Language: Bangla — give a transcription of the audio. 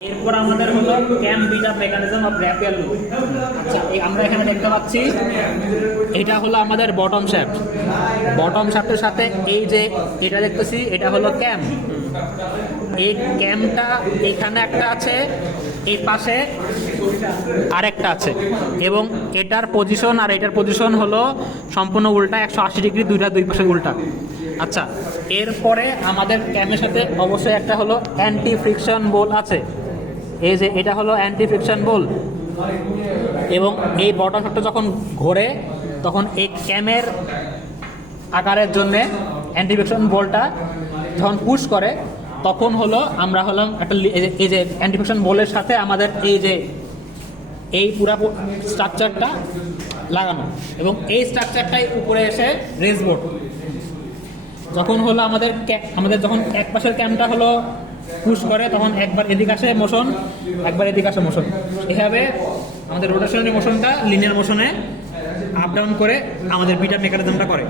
এরপর আমাদের হলো ক্যাম beta mechanism of rapier loop. আচ্ছা, আমরা এখানে দেখতে পাচ্ছি এটা হলো আমাদের বটম শ্যাফট। বটম শ্যাফটের সাথে এই যে এটা দেখতেছি এটা হলো ক্যাম। এই ক্যামটা এখানে একটা আছে, এই পাশে আরেকটা আছে, এবং এটার পজিশন আর এটার পজিশন হলো সম্পূর্ণ উল্টা, 180 ডিগ্রি, দুই পাশে উল্টা। আচ্ছা, এরপরে আমাদের ক্যামের সাথে অবশ্যই একটা হলো অ্যান্টি ফ্রিকশন বোল আছে। এই যে এটা হলো অ্যান্টি ফ্রিকশন বোল, এবং এই বটম শ্যাফটটা যখন ঘোরে তখন এই ক্যামের আকারের জন্যে অ্যান্টি ফ্রিকশন বোলটা যখন পুশ করে তখন হলো আমরা হলাম একটা এই যে অ্যান্টি ফ্রিকশন বোলের সাথে আমাদের এই পুরা স্ট্রাকচারটা লাগানো, এবং এই স্ট্রাকচারটাই উপরে এসে রেস বোর্ড। যখন হলো আমাদের যখন এক পাশের ক্যামটা হলো পুশ করে তখন একবার এদিকে আসে মোশন, একবার এদিকে আসে মোশন। এভাবে আমাদের রোটেশনাল মোশনটা লিনিয়ার মোশনে আপ ডাউন করে আমাদের বিটা মেকানিজমটা করে।